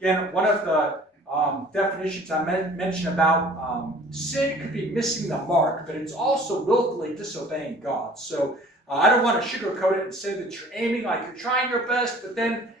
Again, one of the definitions I mentioned about sin could be missing the mark, but it's also willfully disobeying God. So I don't want to sugarcoat it and say that you're aiming like you're trying your best, but then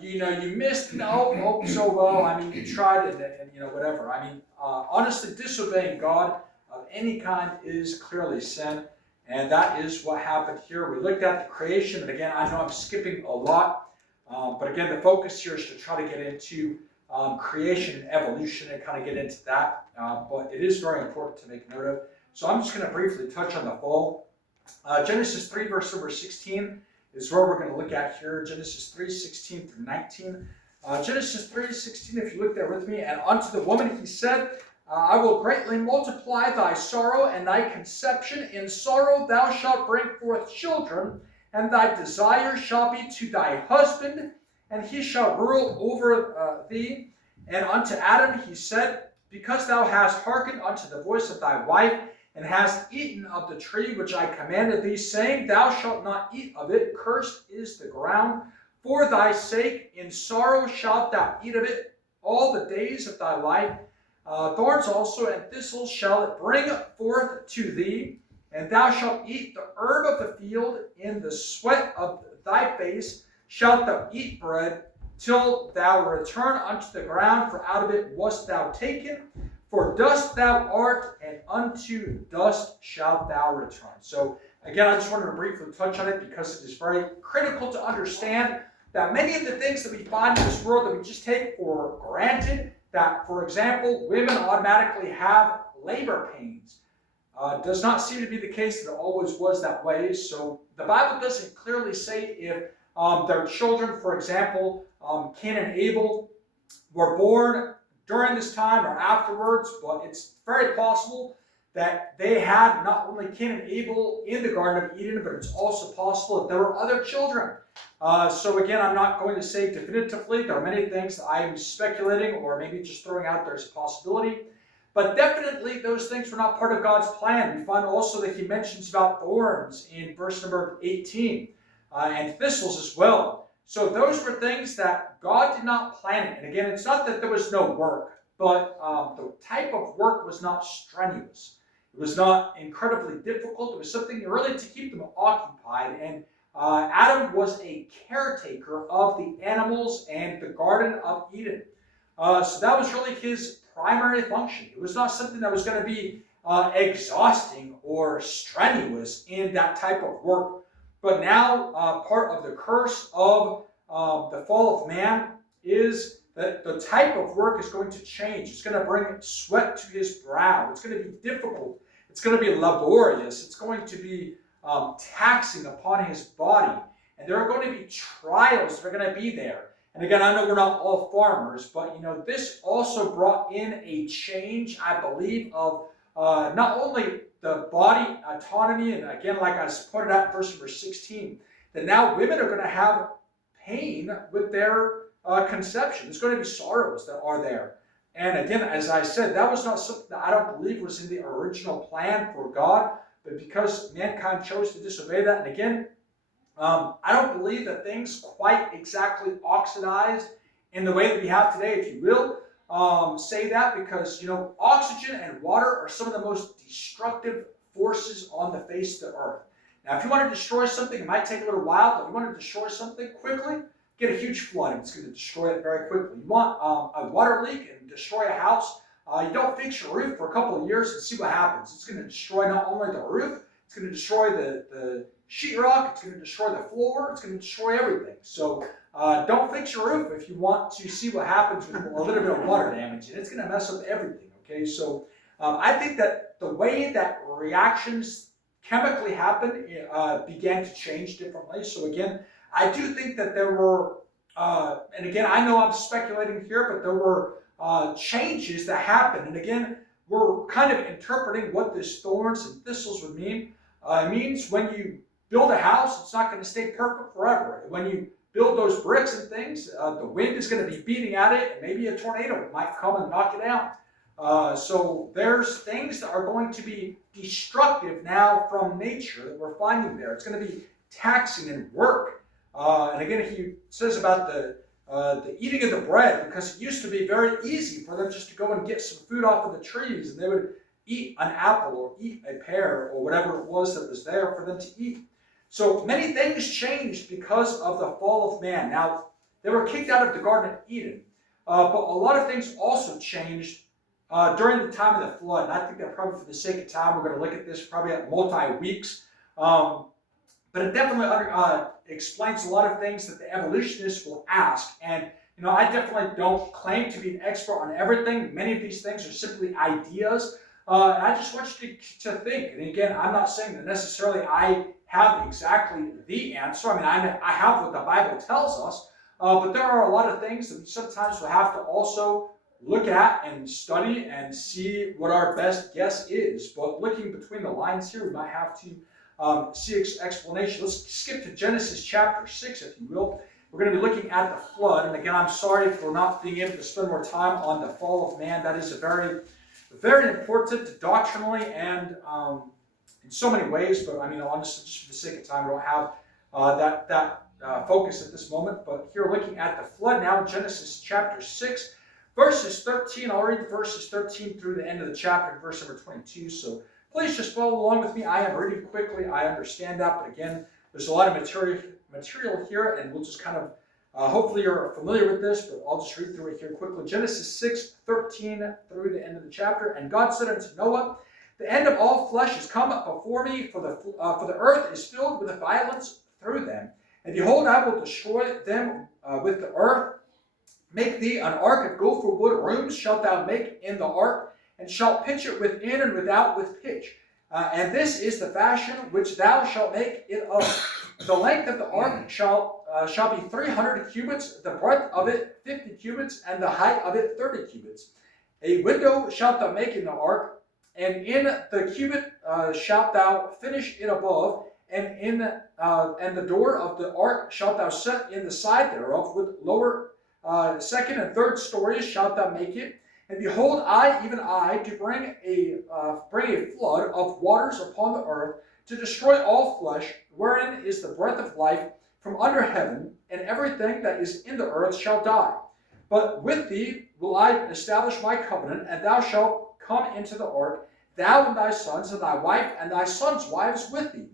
you missed. No, so well. I mean, you tried it, and whatever. I mean, honestly, disobeying God of any kind is clearly sin, and that is what happened here. We looked at the creation, and again, I know I'm skipping a lot, but again, the focus here is to try to get into creation and evolution and kind of get into that, but it is very important to make note of. So I'm just going to briefly touch on the fall. Genesis 3, verse number 16 is where we're going to look at here. Genesis 3, 16 through 19. Genesis 3, 16, if you look there with me, and unto the woman he said, I will greatly multiply thy sorrow and thy conception. In sorrow thou shalt bring forth children, and thy desire shall be to thy husband, and he shall rule over thee. And unto Adam he said, because thou hast hearkened unto the voice of thy wife, and hast eaten of the tree which I commanded thee, saying, thou shalt not eat of it, cursed is the ground for thy sake, in sorrow shalt thou eat of it all the days of thy life. Thorns also and thistles shall it bring forth to thee, and thou shalt eat the herb of the field. In the sweat of thy face shalt thou eat bread, till thou return unto the ground, for out of it wast thou taken. For dust thou art, and unto dust shalt thou return. So again, I just wanted to briefly touch on it because it is very critical to understand that many of the things that we find in this world that we just take for granted, that, for example, women automatically have labor pains, does not seem to be the case that it always was that way. So the Bible doesn't clearly say if their children, for example, Cain and Abel, were born during this time or afterwards, but it's very possible that they had not only Cain and Abel in the Garden of Eden, but it's also possible that there were other children. So again, I'm not going to say definitively. There are many things that I am speculating or maybe just throwing out there as a possibility. But definitely those things were not part of God's plan. We find also that he mentions about thorns in verse number 18 and thistles as well. So those were things that God did not plan it. And again, it's not that there was no work, but the type of work was not strenuous. It was not incredibly difficult. It was something really to keep them occupied. And Adam was a caretaker of the animals and the Garden of Eden. So that was really his primary function. It was not something that was going to be exhausting or strenuous in that type of work. But now part of the curse of the fall of man is that the type of work is going to change. It's going to bring sweat to his brow. It's going to be difficult. It's going to be laborious. It's going to be taxing upon his body. And there are going to be trials that are going to be there. And again, I know we're not all farmers, but this also brought in a change, I believe, of not only the body autonomy, and again, like I pointed out in verse number 16, that now women are going to have pain with their conception. There's going to be sorrows that are there. And again, as I said, that was not something that I don't believe was in the original plan for God, but because mankind chose to disobey that, and again, I don't believe that things quite exactly oxidized in the way that we have today, if you will. Say that because, oxygen and water are some of the most destructive forces on the face of the earth. Now, if you want to destroy something, it might take a little while, but if you want to destroy something quickly, get a huge flood, and it's going to destroy it very quickly. You want a water leak and destroy a house, you don't fix your roof for a couple of years and see what happens. It's going to destroy not only the roof, it's going to destroy the sheetrock, it's going to destroy the floor, it's going to destroy everything. So don't fix your roof if you want to see what happens with a little bit of water damage, and it's going to mess up everything, okay? So I think that the way that reactions chemically happen began to change differently. So again, I do think that there were, and again, I know I'm speculating here, but there were changes that happened. And again, we're kind of interpreting what this thorns and thistles would mean. It means when you build a house, it's not going to stay perfect forever. When you build those bricks and things, the wind is going to be beating at it, and maybe a tornado might come and knock it out. So there's things that are going to be destructive now from nature that we're finding there. It's going to be taxing and work. And again, he says about the eating of the bread, because it used to be very easy for them just to go and get some food off of the trees, and they would eat an apple or eat a pear or whatever it was that was there for them to eat. So many things changed because of the fall of man. Now, they were kicked out of the Garden of Eden, but a lot of things also changed during the time of the flood. And I think that probably for the sake of time, we're going to look at this probably at multi-weeks. But it definitely explains a lot of things that the evolutionists will ask. And, I definitely don't claim to be an expert on everything. Many of these things are simply ideas. And I just want you to think. And again, I'm not saying that necessarily I have exactly the answer. I have what the Bible tells us. But there are a lot of things that we sometimes will have to also look at and study and see what our best guess is. But looking between the lines here, we might have to see explanation. Let's skip to Genesis chapter 6, if you will. We're going to be looking at the flood. And again, I'm sorry for not being able to spend more time on the fall of man. That is a very, very important doctrinally and in so many ways. But honestly, just for the sake of time, we don't have that focus at this moment. But here, looking at the flood now, Genesis chapter 6, verses 13. I'll read verses 13 through the end of the chapter, verse number 22. So please just follow along with me. I am reading quickly. I understand that. But again, there's a lot of material here, and we'll just kind of, hopefully you're familiar with this, but I'll just read through it here quickly. Genesis 6, 13 through the end of the chapter. And God said unto Noah, the end of all flesh is come before me, for the earth is filled with violence through them. And behold, I will destroy them with the earth. Make thee an ark of gopher wood. Rooms shalt thou make in the ark, and shalt pitch it within and without with pitch. And this is the fashion which thou shalt make it of. The length of the ark shall be 300 cubits, the breadth of it 50 cubits, and the height of it 30 cubits. A window shalt thou make in the ark, and in the cubit shalt thou finish it above, and the door of the ark shalt thou set in the side thereof, with lower second and third stories shalt thou make it. And behold, I, even I, do bring a flood of waters upon the earth, to destroy all flesh, wherein is the breath of life from under heaven, and everything that is in the earth shall die. But with thee will I establish my covenant, and thou shalt come into the ark, thou and thy sons, and thy wife, and thy sons' wives with thee.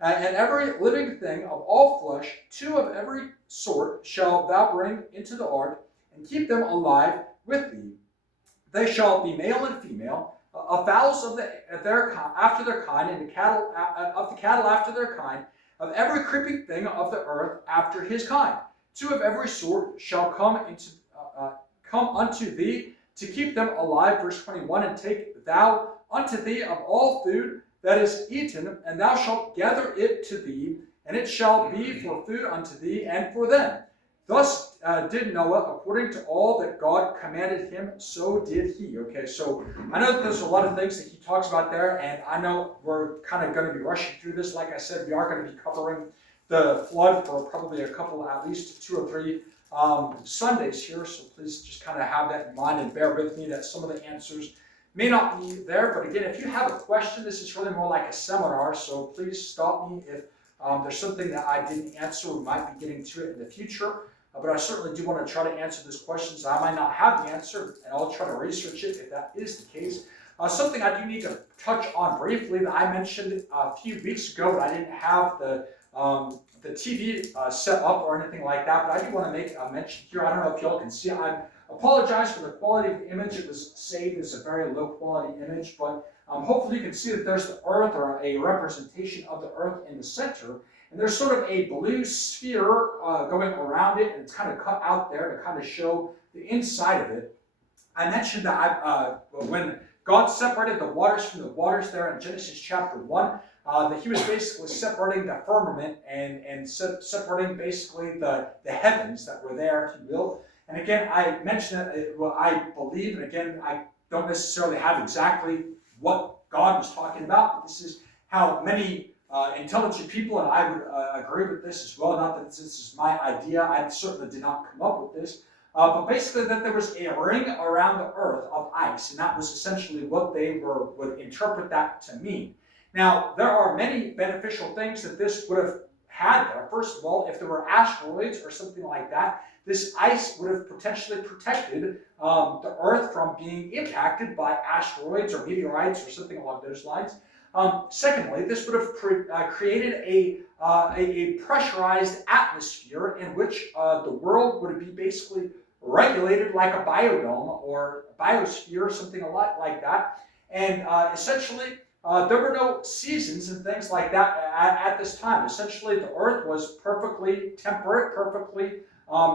And every living thing of all flesh, 2 of every sort, shall thou bring into the ark, and keep them alive with thee. They shall be male and female, of fowls after their kind, and the cattle after their kind, of every creeping thing of the earth after his kind. 2 of every sort shall come unto thee to keep them alive. Verse 21, and take thou unto thee of all food that is eaten, and thou shalt gather it to thee, and it shall be for food unto thee and for them. Thus did Noah, according to all that God commanded him, so did he. Okay, so I know that there's a lot of things that he talks about there, and I know we're kind of going to be rushing through this. Like I said, we are going to be covering the flood for probably a couple, at least 2 or 3 Sundays here, so please just kind of have that in mind and bear with me that some of the answers may not be there. But again, if you have a question, this is really more like a seminar, so please stop me if there's something that I didn't answer. We might be getting to it in the future. But I certainly do want to try to answer these questions. I might not have the answer, and I'll try to research it if that is the case. Something I do need to touch on briefly that I mentioned a few weeks ago, but I didn't have the TV set up or anything like that, but I do want to make a mention here. I don't know if y'all can see it. I apologize for the quality of the image. It was saved as a very low quality image, but hopefully you can see that there's the earth, or a representation of the earth in the center. And there's sort of a blue sphere going around it, and it's kind of cut out there to kind of show the inside of it. I mentioned that when God separated the waters from the waters there in Genesis chapter 1, that he was basically separating the firmament and separating basically the heavens that were there, if you will. And again, I mentioned that I believe, and again, I don't necessarily have exactly what God was talking about, but this is how many intelligent people, and I would agree with this as well, not that this is my idea, I certainly did not come up with this, but basically that there was a ring around the earth of ice, and that was essentially what they would interpret that to mean. Now, there are many beneficial things that this would have had there. First of all, if there were asteroids or something like that, this ice would have potentially protected the Earth from being impacted by asteroids or meteorites or something along those lines. Secondly, this would have created a pressurized atmosphere in which the world would be basically regulated like a biodome or a biosphere, something a lot like that. And essentially, there were no seasons and things like that at this time. Essentially, the Earth was perfectly temperate, perfectly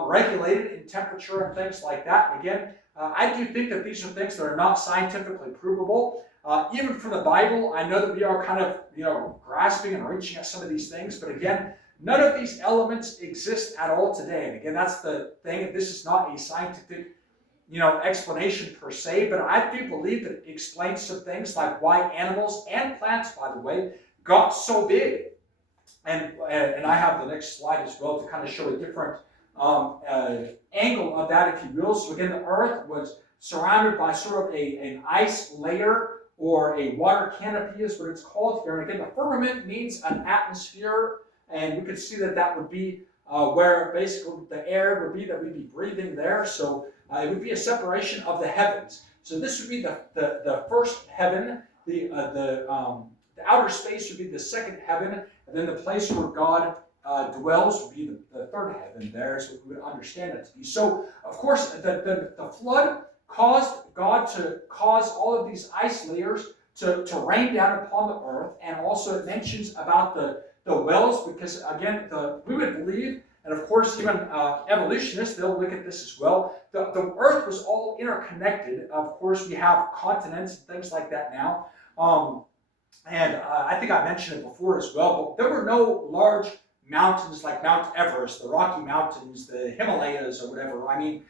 regulated in temperature and things like that. And again, I do think that these are things that are not scientifically provable. Even from the Bible, I know that we are kind of, grasping and reaching at some of these things. But again, none of these elements exist at all today. And again, that's the thing. This is not a scientific explanation per se, but I do believe that it explains some things like why animals and plants, by the way, got so big. And I have the next slide as well to kind of show a different angle of that, if you will. So again, the Earth was surrounded by sort of an ice layer, or a water canopy is what it's called here. And again, the firmament means an atmosphere, and we could see that would be where basically the air would be that we'd be breathing there. So it would be a separation of the heavens. So this would be the first heaven. The outer space would be the second heaven, and then the place where God dwells would be the third heaven. There is what we would understand it to be. So, of course, the flood caused God to cause all of these ice layers to rain down upon the earth, and also it mentions about the wells, because again, we would believe, and of course even evolutionists, they'll look at this as well, the earth was all interconnected. Of course, we have continents and things like that now, and I think I mentioned it before as well, but there were no large mountains like Mount Everest, the Rocky Mountains, the Himalayas, or whatever. I mean,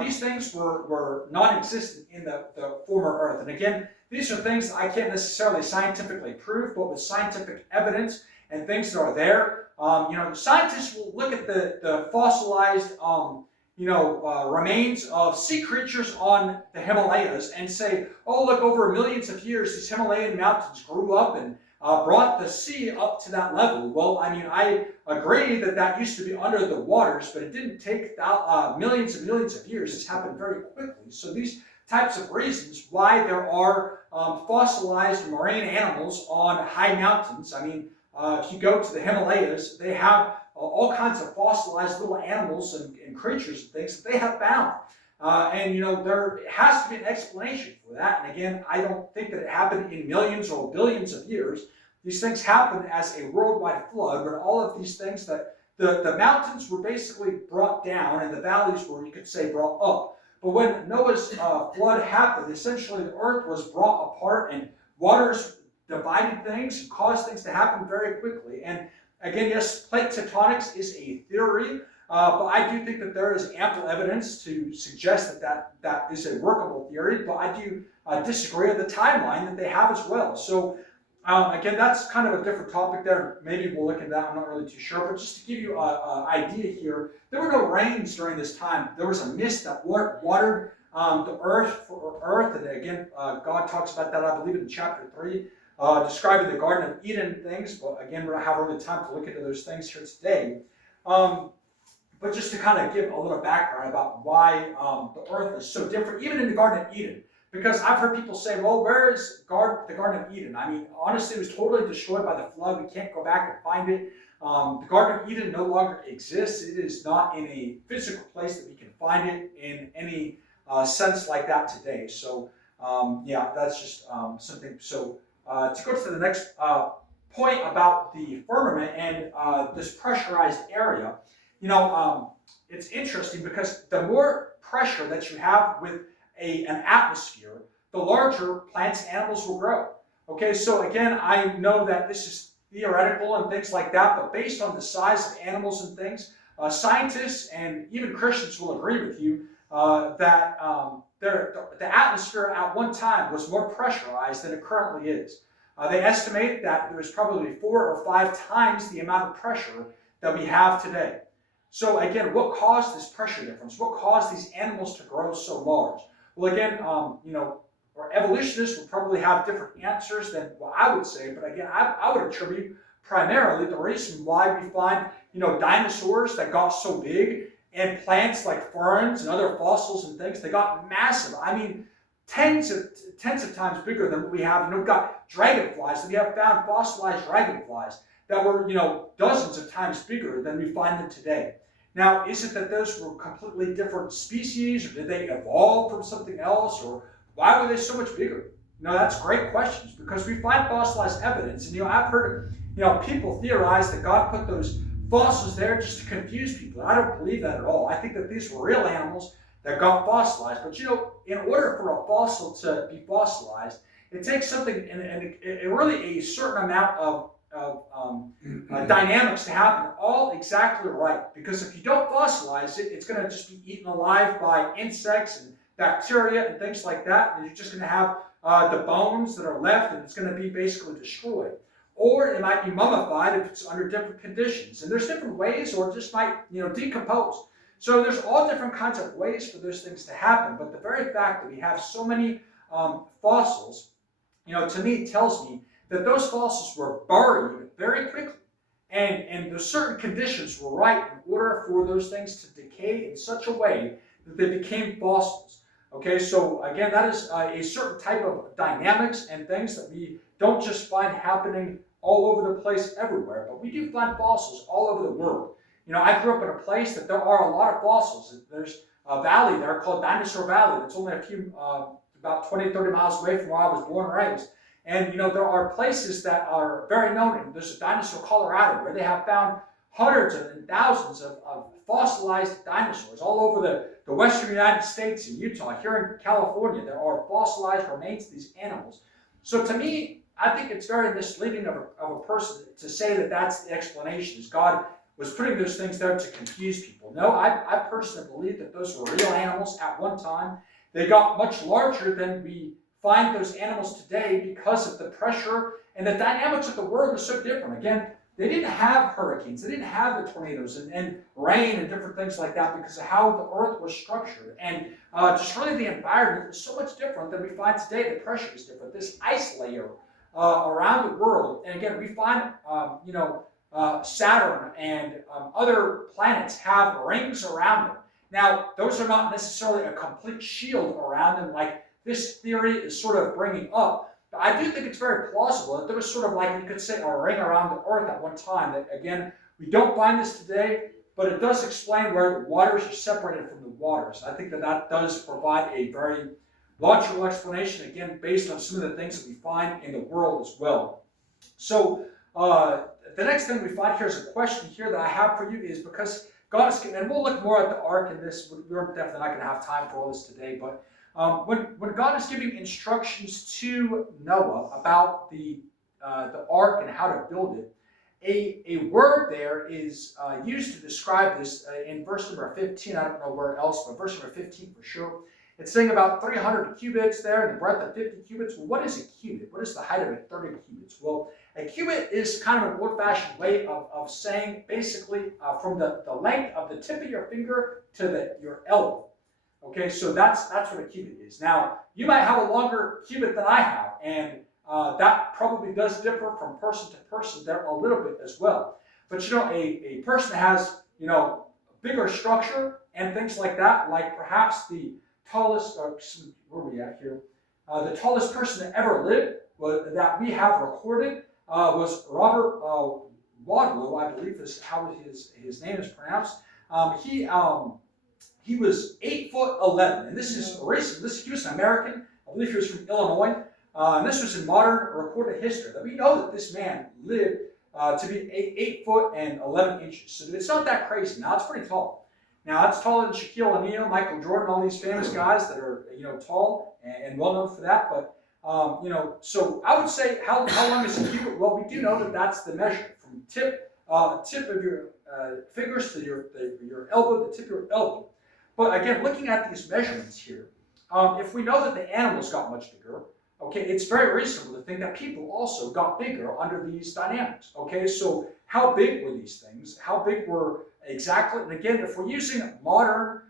these things were non-existent in the former Earth. And again, these are things I can't necessarily scientifically prove, but with scientific evidence and things that are there, scientists will look at the fossilized, remains of sea creatures on the Himalayas and say, oh, look, over millions of years, these Himalayan mountains grew up and brought the sea up to that level. Well, I mean, I agree that used to be under the waters, but it didn't take millions and millions of years. This happened very quickly. So these types of reasons why there are fossilized marine animals on high mountains. I mean, if you go to the Himalayas, they have all kinds of fossilized little animals and creatures and things that they have found. There has to be an explanation for that. And again, I don't think that it happened in millions or billions of years. These things happened as a worldwide flood, where all of these things that the mountains were basically brought down and the valleys were, you could say, brought up. But when Noah's flood happened, essentially the earth was brought apart and waters divided things and caused things to happen very quickly. And again, yes, plate tectonics is a theory. But I do think that there is ample evidence to suggest that is a workable theory, but I do disagree with the timeline that they have as well. So again, that's kind of a different topic there. Maybe we'll look at that. I'm not really too sure. But just to give you an idea here, there were no rains during this time. There was a mist that watered the earth for earth. And again, God talks about that, I believe, in chapter 3, describing the Garden of Eden things. But again, we don't have really time to look into those things here today. But just to kind of give a little background about why the earth is so different, even in the Garden of Eden. Because I've heard people say, well, where is the Garden of Eden? I mean, honestly, it was totally destroyed by the flood. We can't go back and find it. The Garden of Eden no longer exists. It is not in a physical place that we can find it in any sense like that today. So, that's just something. So, to go to the next point about the firmament and this pressurized area, it's interesting because the more pressure that you have with an atmosphere, the larger plants and animals will grow. Okay, so again, I know that this is theoretical and things like that, but based on the size of animals and things, scientists and even Christians will agree with you that the atmosphere at one time was more pressurized than it currently is. They estimate that there's probably 4 or 5 times the amount of pressure that we have today. So again, what caused this pressure difference? What caused these animals to grow so large? Well, again, or evolutionists will probably have different answers than what I would say, but again, I would attribute primarily the reason why we find, dinosaurs that got so big And plants like ferns and other fossils and things, they got massive. I mean, tens of times bigger than what we have. We've got dragonflies. We have found fossilized dragonflies that were, dozens of times bigger than we find them today. Now, is it that those were completely different species, or did they evolve from something else, or why were they so much bigger? That's great questions, because we find fossilized evidence, and I've heard people theorize that God put those fossils there just to confuse people. I don't believe that at all. I think that these were real animals that got fossilized. But in order for a fossil to be fossilized, it takes something, and really a certain amount of dynamics to happen all exactly right. Because if you don't fossilize it, it's going to just be eaten alive by insects and bacteria and things like that, and you're just going to have the bones that are left, and it's going to be basically destroyed. Or it might be mummified if it's under different conditions. And there's different ways, or it just might, decompose. So there's all different kinds of ways for those things to happen. But the very fact that we have so many fossils, to me, tells me that those fossils were buried very quickly. And the certain conditions were right in order for those things to decay in such a way that they became fossils. Okay, so again, that is a certain type of dynamics and things that we don't just find happening all over the place everywhere, but we do find fossils all over the world. I grew up in a place that there are a lot of fossils. There's a valley there called Dinosaur Valley that's only about 20, 30 miles away from where I was born and raised. And, there are places that are very known. And there's a Dinosaur, Colorado, where they have found hundreds and thousands of fossilized dinosaurs all over the western United States and Utah. Here in California, there are fossilized remains of these animals. So to me, I think it's very misleading of a person to say that that's the explanation, is God was putting those things there to confuse people. No, I personally believe that those were real animals at one time. They got much larger than we find those animals today because of the pressure, and the dynamics of the world are so different. Again, they didn't have hurricanes, they didn't have the tornadoes and rain and different things like that because of how the earth was structured. And just really the environment is so much different than we find today. The pressure is different. This ice layer around the world, and again, we find, Saturn and other planets have rings around them. Now, those are not necessarily a complete shield around them like this theory is sort of bringing up. But I do think it's very plausible that there was sort of like, you could say, a ring around the earth at one time. That, again, we don't find this today, but it does explain where the waters are separated from the waters. I think that does provide a very logical explanation, again, based on some of the things that we find in the world as well. So the next thing we find here is a question here that I have for you is because God is, and we'll look more at the ark in this, we're definitely not going to have time for all this today, but when God is giving instructions to Noah about the ark and how to build it, a word there is used to describe this in verse number 15. I don't know where else, but verse number 15 for sure. It's saying about 300 cubits there, and the breadth of 50 cubits. Well, what is a cubit? What is the height of it? 30 cubits. Well, a cubit is kind of an old-fashioned way of saying basically from the length of the tip of your finger to your elbow. Okay, so that's what a cubit is. Now, you might have a longer cubit than I have, and that probably does differ from person to person there a little bit as well. But a person that has bigger structure and things like that, like perhaps the tallest, where are we at here? The tallest person that ever lived that we have recorded was Robert Wadlow, I believe is how his name is pronounced. He was 8'11", and this is recent. He was an American. I believe he was from Illinois. And this was in modern recorded history. That we know that this man lived to be 8 foot and 11 inches. So it's not that crazy. Now, it's pretty tall. Now, that's taller than Shaquille O'Neal, Michael Jordan, all these famous guys that are tall and well known for that. But so I would say how long is a cubit? Well, we do know that that's the measure from tip of your fingers to your elbow, the tip of your elbow. But again, looking at these measurements here, if we know that the animals got much bigger, okay, it's very reasonable to think that people also got bigger under these dynamics. Okay, so how big were these things? How big were exactly? And again, if we're using modern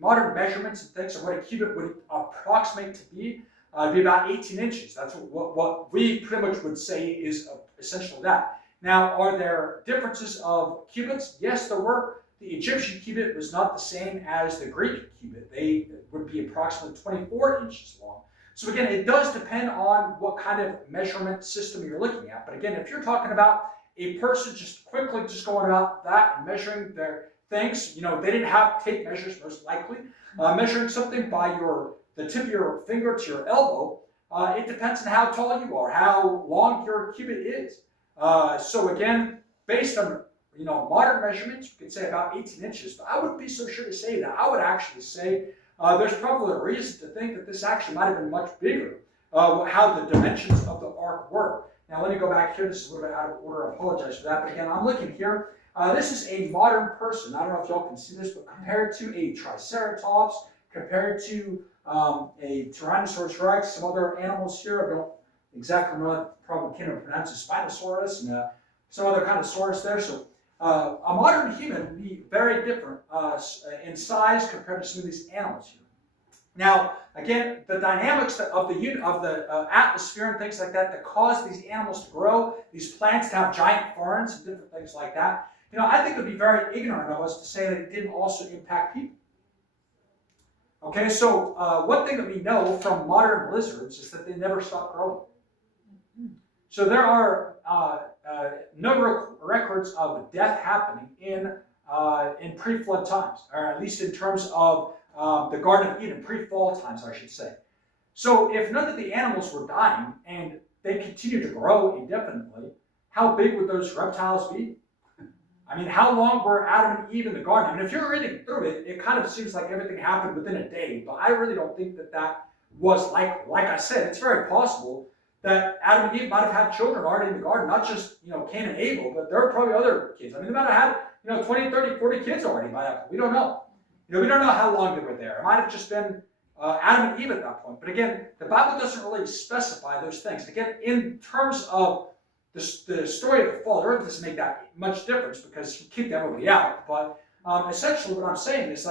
measurements and things of what a cubit would approximate to be, it'd be about 18 inches. That's what we pretty much would say is essentially that. Now, are there differences of cubits? Yes, there were. the Egyptian cubit was not the same as the Greek cubit. They would be approximately 24 inches long. So again, it does depend on what kind of measurement system you're looking at. But again, if you're talking about a person just quickly just going about that and measuring their things, they didn't have tape measures most likely. Measuring something by the tip of your finger to your elbow, it depends on how tall you are, how long your cubit is. So again, based on modern measurements, we could say about 18 inches. But I wouldn't be so sure to say that. I would actually say there's probably a reason to think that this actually might have been much bigger, how the dimensions of the ark were. Now let me go back here. This is a little bit out of order. I apologize for that. But again, I'm looking here. This is a modern person. I don't know if y'all can see this, but compared to a Triceratops, compared to a Tyrannosaurus Rex, some other animals here, I don't exactly know, probably can't even pronounce it, Spinosaurus, and some other kind of saurus there. So a modern human would be very different in size compared to some of these animals here. Now, again, the dynamics of the atmosphere and things like that cause these animals to grow, these plants to have giant ferns and different things like that. I think it would be very ignorant of us to say that it didn't also impact people. Okay, so one thing that we know from modern lizards is that they never stop growing. So there are no records of death happening in pre-flood times, or at least in terms of the Garden of Eden, pre-fall times, I should say. So if none of the animals were dying and they continue to grow indefinitely, how big would those reptiles be? I mean, how long were Adam and Eve in the garden? I mean, if you're reading through it, it kind of seems like everything happened within a day, but I really don't think that was like I said, it's very possible that Adam and Eve might have had children already in the garden, not just, Cain and Abel, but there are probably other kids. I mean, they might have had, 20, 30, 40 kids already by that point. We don't know. We don't know how long they were there. It might have just been Adam and Eve at that point. But again, the Bible doesn't really specify those things. Again, in terms of the story of the fall, the earth doesn't make that much difference because he kicked everybody out. But essentially what I'm saying is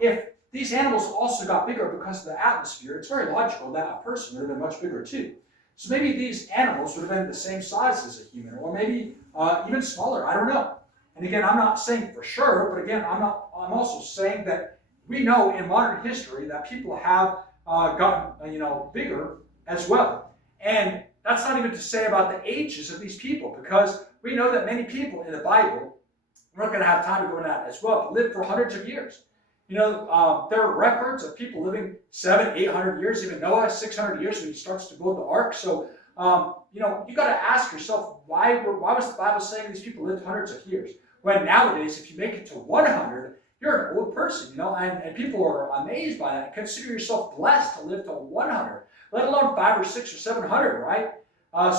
if these animals also got bigger because of the atmosphere, it's very logical that a person would have been much bigger too. So maybe these animals would have been the same size as a human, or maybe even smaller. I don't know. And again, I'm not saying for sure, but again, I'm also saying that we know in modern history that people have gotten bigger as well. And that's not even to say about the ages of these people, because we know that many people in the Bible, we're not going to have time to go into that as well, but lived for hundreds of years. There are records of people living 700, 800 years, even Noah 600 years when he starts to build the ark. So, you got to ask yourself, why was the Bible saying these people lived hundreds of years? When nowadays, if you make it to 100, you're an old person, and people are amazed by that. Consider yourself blessed to live to 100, let alone 500 or 600 or 700, right?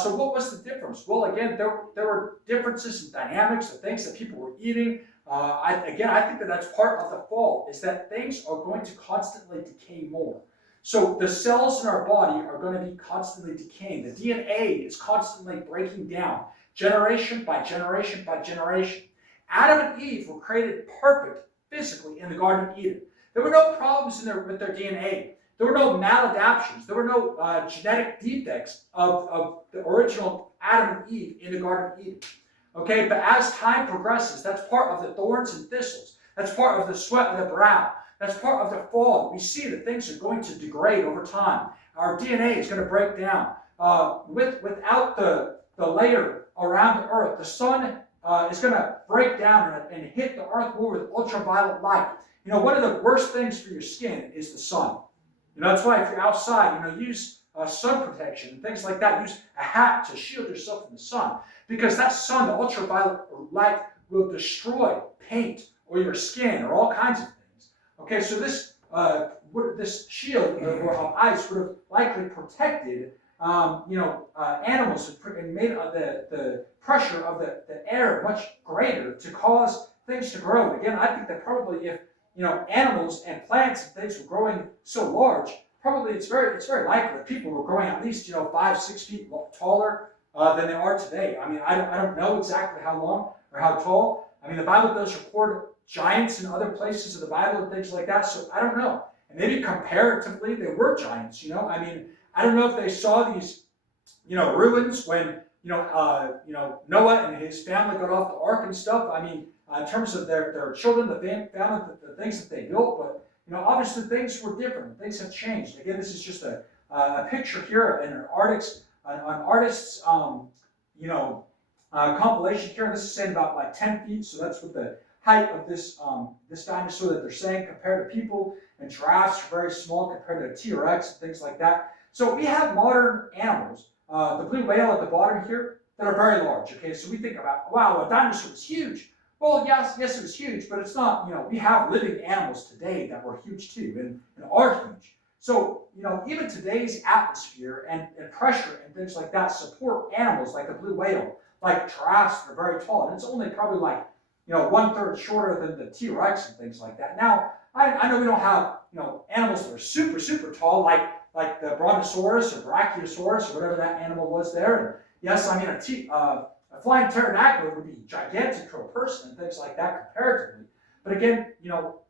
So what was the difference? Well, again, there were differences in dynamics, the things that people were eating. I think that's part of the fall, is that things are going to constantly decay more. So the cells in our body are going to be constantly decaying. The DNA is constantly breaking down, generation by generation by generation. Adam and Eve were created perfect physically in the Garden of Eden. There were no problems with their DNA. There were no maladaptions. There were no genetic defects of the original Adam and Eve in the Garden of Eden. Okay, but as time progresses, that's part of the thorns and thistles. That's part of the sweat of the brow. That's part of the fall. We see that things are going to degrade over time. Our DNA is going to break down. Without the layer around the earth, the sun is going to break down and hit the earth more with ultraviolet light. One of the worst things for your skin is the sun. That's why if you're outside, use sun protection and things like that. Use a hat to shield yourself from the sun, because that sun, the ultraviolet light, will destroy paint or your skin or all kinds of things. Okay, so this shield of ice would have likely protected animals and made the pressure of the air much greater to cause things to grow. And again, I think that probably if animals and plants and things were growing so large, probably it's very likely that people were growing at least 5-6 feet taller than they are today. I mean, I don't know exactly how long or how tall. I mean, the Bible does record giants in other places of the Bible and things like that, so I don't know. And maybe comparatively, they were giants. I mean, I don't know if they saw these ruins when Noah and his family got off the ark and stuff. I mean, in terms of their children, the family, the things that they built. But obviously things were different. Things have changed. Again, this is just a picture here in an artist's compilation here. And this is saying about like 10 feet. So that's what the height of this this dinosaur that they're saying compared to people. And giraffes are very small compared to T-Rex and things like that. So we have modern animals. The blue whale at the bottom here that are very large. Okay, so we think about, wow, a dinosaur was huge. Well, yes, it was huge, but it's not. We have living animals today that were huge too, and are huge. So even today's atmosphere and pressure and things like that support animals like the blue whale, like giraffes that are very tall, and it's only probably like 1/3 shorter than the T-Rex and things like that. Now, I know we don't have animals that are super, super tall like the Brontosaurus or Brachiosaurus or whatever that animal was there. And yes, I mean a flying pterodactyl would be gigantic to a person and things like that comparatively. But again,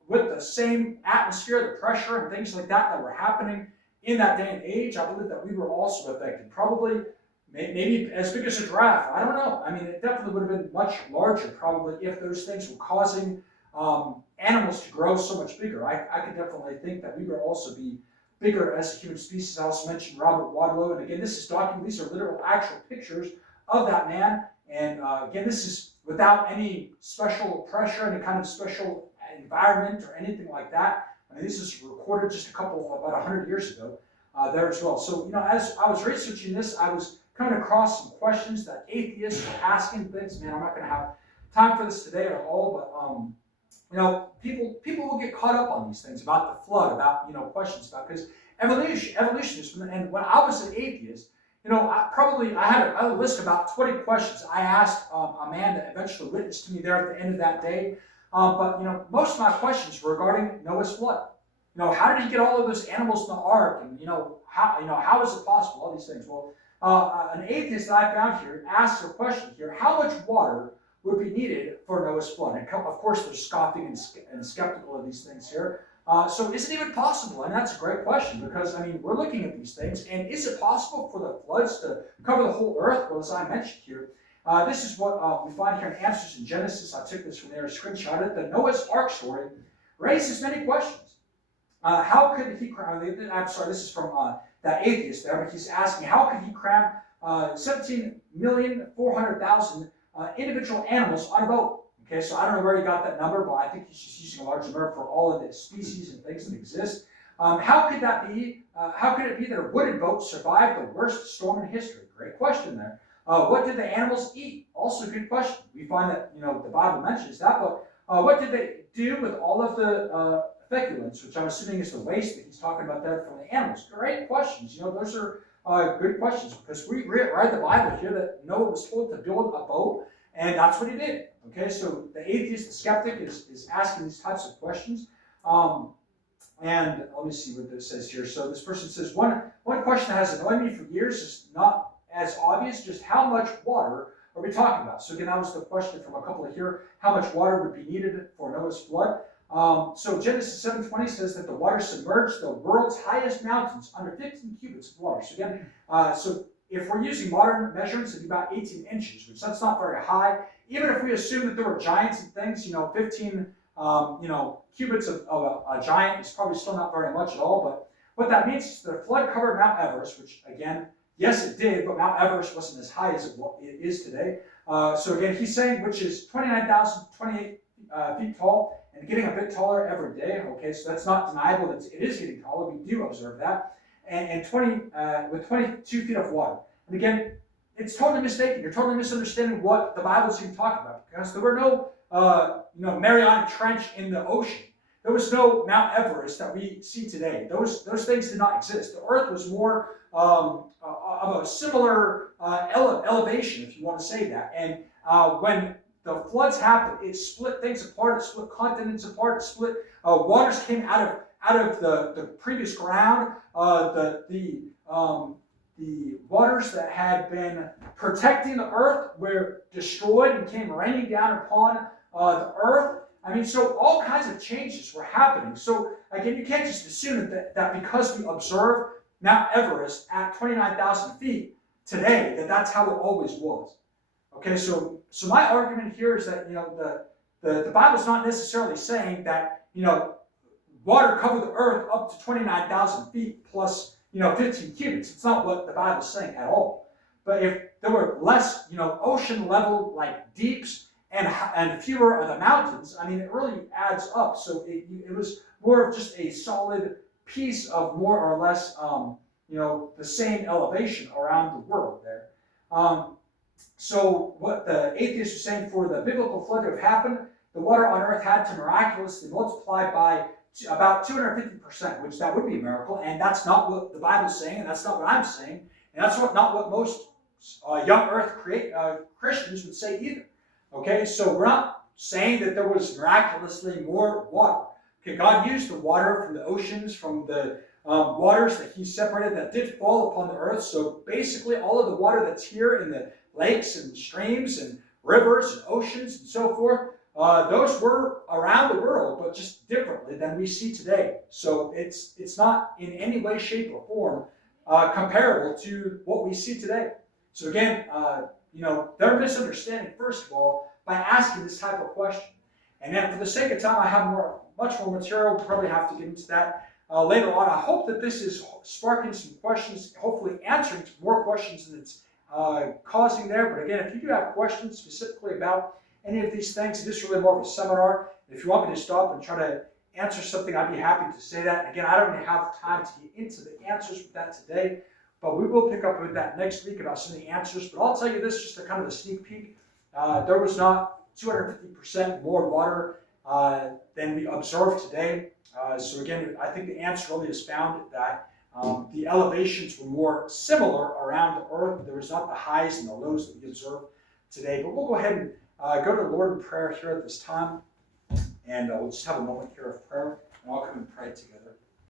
with the same atmosphere, the pressure and things like that were happening in that day and age, I believe that we were also affected. Probably maybe as big as a giraffe. I don't know. I mean, it definitely would have been much larger probably if those things were causing animals to grow so much bigger. I could definitely think that we would also be bigger as a human species. I also mentioned Robert Wadlow, and again, this is documented. These are literal, actual pictures of that man. And again, this is without any special pressure, any kind of special environment or anything like that. I mean, this is recorded just about 100 years ago there as well. So, as I was researching this, I was coming across some questions that atheists were asking things. Man, I'm not going to have time for this today at all, but people will get caught up on these things about the flood, about questions about, because evolutionists, and when I was an atheist, I had a list of about 20 questions I asked a man that eventually witnessed to me there at the end of that day. But most of my questions were regarding Noah's flood. How did he get all of those animals in the ark, and how is it possible? All these things. Well, an atheist that I found here asked a question here: how much water would be needed for Noah's flood? And of course, they're scoffing and skeptical of these things here. So is it even possible? And that's a great question, because, we're looking at these things, and is it possible for the floods to cover the whole earth? Well, as I mentioned here, this is what we find here in Answers in Genesis. I took this from there, screenshotted. The Noah's Ark story raises many questions. How could he cram, I'm sorry, this is from that atheist there, but he's asking, how could he cram 17,400,000 individual animals on a boat? Okay, so I don't know where he got that number, but I think he's just using a large number for all of the species and things that exist. How could that be? How could it be that a wooden boat survived the worst storm in history? Great question there. What did the animals eat? Also a good question. We find that the Bible mentions that, but what did they do with all of the feculence, which I'm assuming is the waste that he's talking about there from the animals? Great questions. Those are good questions, because we read the Bible here that Noah was told to build a boat, and that's what he did. Okay, so the atheist, the skeptic, is asking these types of questions. And let me see what this says here. So this person says, one question that has annoyed me for years is not as obvious. Just how much water are we talking about? So again, that was the question from a couple of here. How much water would be needed for Noah's flood? So Genesis 7:20 says that the water submerged the world's highest mountains under 15 cubits of water. So again, so if we're using modern measurements, it'd be about 18 inches, which that's not very high. Even if we assume that there were giants and things, 15 cubits of a giant is probably still not very much at all. But what that means is the flood covered Mount Everest, which again, yes, it did, but Mount Everest wasn't as high as it is today. So again, he's saying, which is 29,028 feet tall, and getting a bit taller every day. Okay, so that's not deniable that it is getting taller. We do observe that. And with 22 feet of water. And again, it's totally mistaken. You're totally misunderstanding what the Bible is even talking about, because there were no Mariana Trench in the ocean. There was no Mount Everest that we see today. Those things did not exist. The Earth was more of a similar elevation, if you want to say that. And when the floods happened, it split things apart. It split continents apart. It split waters came out of the previous ground. The waters that had been protecting the earth were destroyed and came raining down upon the earth. So all kinds of changes were happening. So again, you can't just assume that because we observe Mount Everest at 29,000 feet today, that's how it always was. Okay, so my argument here is that the Bible's not necessarily saying that, water covered the earth up to 29,000 feet plus, 15 cubits. It's not what the Bible's saying at all. But if there were less, ocean level like deeps and fewer of the mountains, I mean, it really adds up. So it was more of just a solid piece of more or less, the same elevation around the world there. So what the atheists are saying, for the biblical flood to have happened, the water on earth had to miraculously multiply by about 250%, which that would be a miracle, and that's not what the Bible's saying, and that's not what I'm saying, and that's not what most young earth Christians would say either. Okay, so we're not saying that there was miraculously more water. Okay, God used the water from the oceans, from the waters that he separated that did fall upon the earth. So basically all of the water that's here in the lakes and streams and rivers and oceans and so forth, those were around the world, but just differently than we see today. So it's not in any way, shape, or form comparable to what we see today. So again, they're misunderstanding, first of all, by asking this type of question. And then for the sake of time, I have much more material. We'll probably have to get into that later on. I hope that this is sparking some questions, hopefully answering more questions than it's causing there. But again, if you do have questions specifically about any of these things, this is really more of a seminar. If you want me to stop and try to answer something, I'd be happy to say that. Again, I don't really have time to get into the answers with that today, but we will pick up with that next week about some of the answers. But I'll tell you this, just a kind of a sneak peek. There was not 250% more water than we observe today. So again, I think the answer really is found that the elevations were more similar around the earth. There was not the highs and the lows that we observe today. But we'll go ahead and go to the Lord in prayer here at this time. And we'll just have a moment here of prayer, and I'll come and pray together.